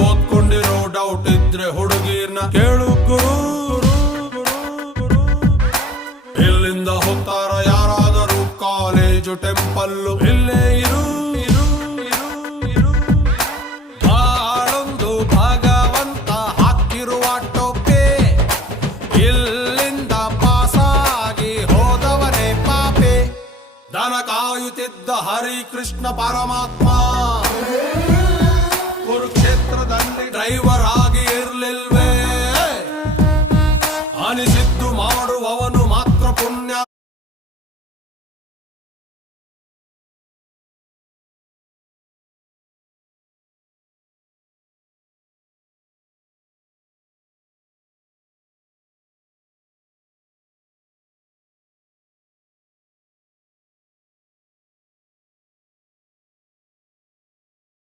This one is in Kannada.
ಓದ್ಕೊಂಡಿರೋ ಡೌಟ್ ಇದ್ರೆ ಹುಡುಗಿರ್ನ ಕೇಳು ಗುರು. ಇಲ್ಲಿಂದ ಹೋಗ್ತಾರ ಯಾರಾದರೂ ಕಾಲೇಜು ಟೆಂಪಲ್ಲು ಇಲ್ಲೇ ಇರು. ಬಾಳೊಂದು ಭಗವಂತ ಹಾಕಿರುವ ಟೋಪೆ, ಇಲ್ಲಿಂದ ಪಾಸಾಗಿ ಹೋದವನೇ ಪಾಪೆ. ದನ ಕಾಯುತ್ತಿದ್ದ ಹರಿಕೃಷ್ಣ ಪರಮಾತ್ಮ ಕುರುಕ್ಷೇತ್ರದಲ್ಲಿ ಡ್ರೈವರ್ ಆಗಿ